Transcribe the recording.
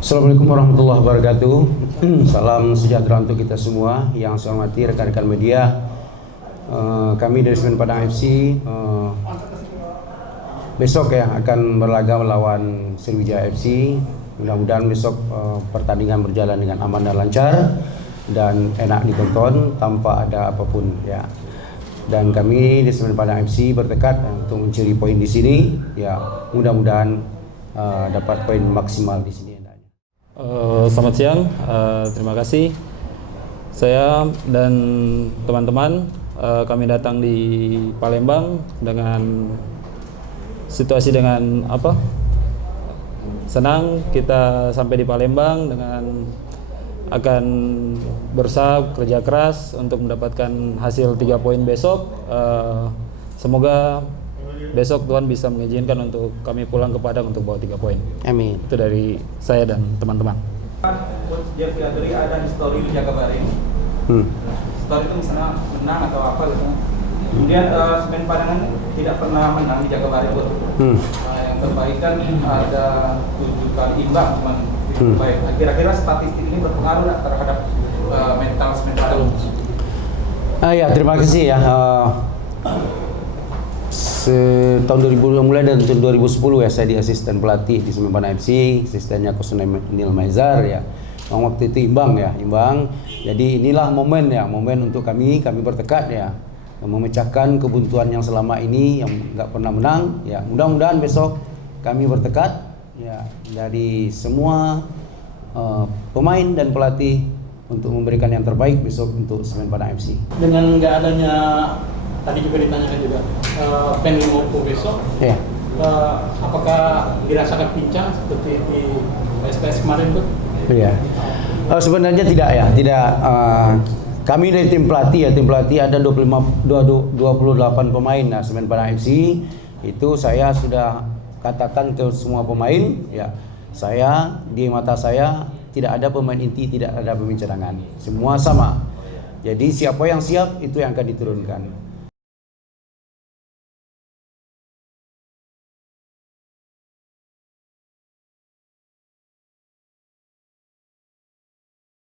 Assalamualaikum warahmatullahi wabarakatuh. Salam sejahtera untuk kita semua. Yang saya hormati rekan-rekan media, kami dari Semen Padang FC besok ya akan berlaga melawan Sriwijaya FC. Mudah-mudahan besok pertandingan berjalan dengan aman dan lancar dan enak ditonton tanpa ada apapun ya. Dan kami di Semen Padang FC bertekad untuk mencuri poin di sini ya. Mudah-mudahan dapat poin maksimal di sini. Selamat siang, terima kasih. Saya dan teman-teman kami datang di Palembang dengan situasi dengan senang kita sampai di Palembang dengan akan berusaha kerja keras untuk mendapatkan hasil 3 poin besok. Semoga besok Tuhan bisa mengizinkan untuk kami pulang ke Padang untuk bawa 3 poin. Amin. Itu dari saya dan teman-teman. Coach Jeffrey Adri ada histori di Jakabaring. Histori itu misalnya menang atau apa gitu. Kemudian Semen Padang tidak pernah menang di Jakabaring. Yang terbaik kan ada 7 kali imbang cuman baik. Kira-kira statistik ini berpengaruh terhadap mental Semen Padang? Ya, terima kasih ya. Tahun 2000 mulai dari tahun 2010 ya saya di asisten pelatih di Semen Padang FC, asistennya Coach Nil Maizar ya. Waktu itu imbang. Jadi inilah momen untuk kami bertekad ya memecahkan kebuntuan yang selama ini yang nggak pernah menang ya. Mudah-mudahan besok kami bertekad ya dari semua pemain dan pelatih untuk memberikan yang terbaik besok untuk Semen Padang FC. Dengan nggak adanya, tadi juga ditanyakan juga, venue Mopo besok, Ya. apakah dirasakan pincang seperti di STS kemarin tuh? Iya. Sebenarnya tidak ya, tidak. Kami dari tim pelatih ada 28 pemain. Nah, Semen Padang FC itu saya sudah katakan ke semua pemain, ya, di mata saya tidak ada pemain inti, tidak ada pemain cadangan, semua sama. Jadi siapa yang siap itu yang akan diturunkan.